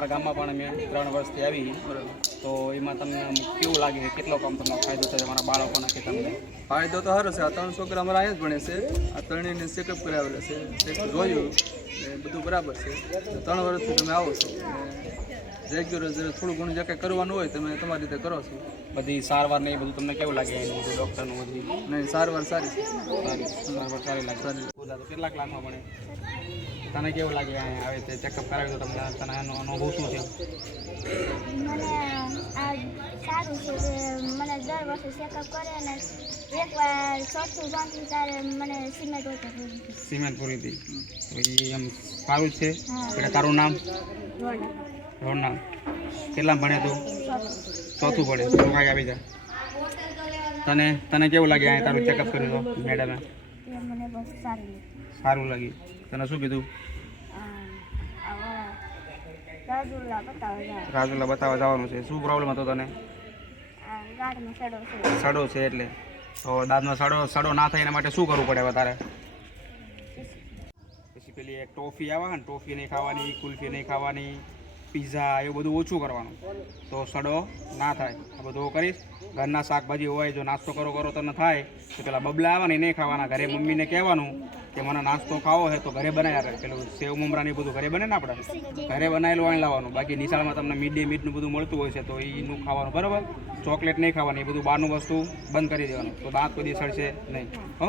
અમારા ગામમાં પણ મેં 3 વર્ષથી આવી બરાબર, તો એમાં તમને કેવું લાગે છે, કેટલો કામ તમને ફાયદો થાય તમારા બાળકોને કે તમને? ફાયદો તો સારો છે. આ 3 છોકરા અમારા અહીંયા જ ભણે છે. આ 3ને ચેકઅપ કરાવેલા છે, ચેક જોયું ને બધું બરાબર છે. 3 વર્ષથી તમે આવો છો, રેગ્યુલર જ્યારે થોડું ઘણું જે કંઈ કરવાનું હોય તમે તમારી રીતે કરો છો. બધી સારવાર ને એ બધું તમને કેવું લાગે એનું બધું ડૉક્ટરનું બધી? નહીં, સારવાર સારી છે. સારવાર સારી લાગે. કેટલા ક્લાસમાં ભણે? તને કેવું લાગે અહીંયા આવે તે ચેકઅપ કરાવી તો તમને તને એનો અનુભવ શું છે? મને આ સારું છે કે મને દર વર્ષે ચેકઅપ કરે અને એકવાર ચોથું પાંચું ત્યારે મને સિમેન્ટ ઓછા પૂરી સિમેન્ટ પૂરી હતી તો એ એમ સારું જ છે. એટલે તારું નામ? રોના. કેટલા ભણે તું? ચોથું ભણે. શું કાંઈ આવી જાય તને કેવું લાગે અહીંયા તારું ચેકઅપ કર્યું તો મેડમે? મને બસ સારું લાગ્યું. તને શું કીધું? રાજુલા બતાવવા જવાનું છે. શું પ્રોબ્લેમ હતો તને? સડો છે. એટલે તો દાંતનો સડો ના થાય એના માટે શું કરવું પડે વધારે? પછી પેલી એક ટોફી આવે ને, ટોફી નહીં ખાવાની, કુલ્ફી નહીં ખાવાની, પીઝા એવું બધું ઓછું કરવાનું તો સડો ના થાય. આ બધું કરીશ. ઘરના શાકભાજી હોય, જો નાસ્તો કરો તને થાય તો પેલા બબલા આવે ને એ નહીં ખાવાના. ઘરે મમ્મીને કહેવાનું કે મને નાસ્તો ખાવો છે તો ઘરે બનાવ્યા કરે. પેલું સેવ મમરા ને બધું ઘરે બને ને, આપણે ઘરે બનાવેલું અહીં લાવવાનું. બાકી નિશાળમાં તમને મિડ ડે મીટનું બધું મળતું હોય છે તો એનું ખાવાનું બરાબર. ચોકલેટ નહીં ખાવાની, એ બધું બહારનું વસ્તુ બંધ કરી દેવાનું તો દાંત કોઈ દી સડશે નહીં. હો.